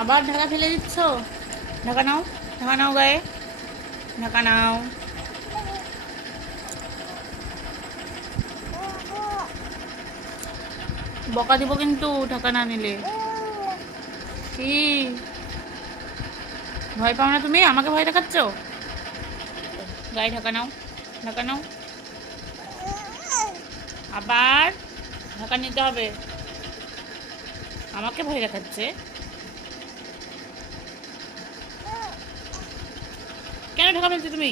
আবার ঢাকা ফেলে দিচ্ছ। ঢাকা নাও, ঢাকা নাও গায়ে, ঢাকা নাও। বকা দিব কিন্তু ঢাকা না নিলে। কি ভয় পাও না তুমি? আমাকে ভয় দেখাচ্ছ? গায়ে ঢাকা নাও, ঢাকা নাও। আবার ঢাকা নিতে হবে। আমাকে ভয় দেখাচ্ছে। কেন ঢাকা ফেলছো তুমি?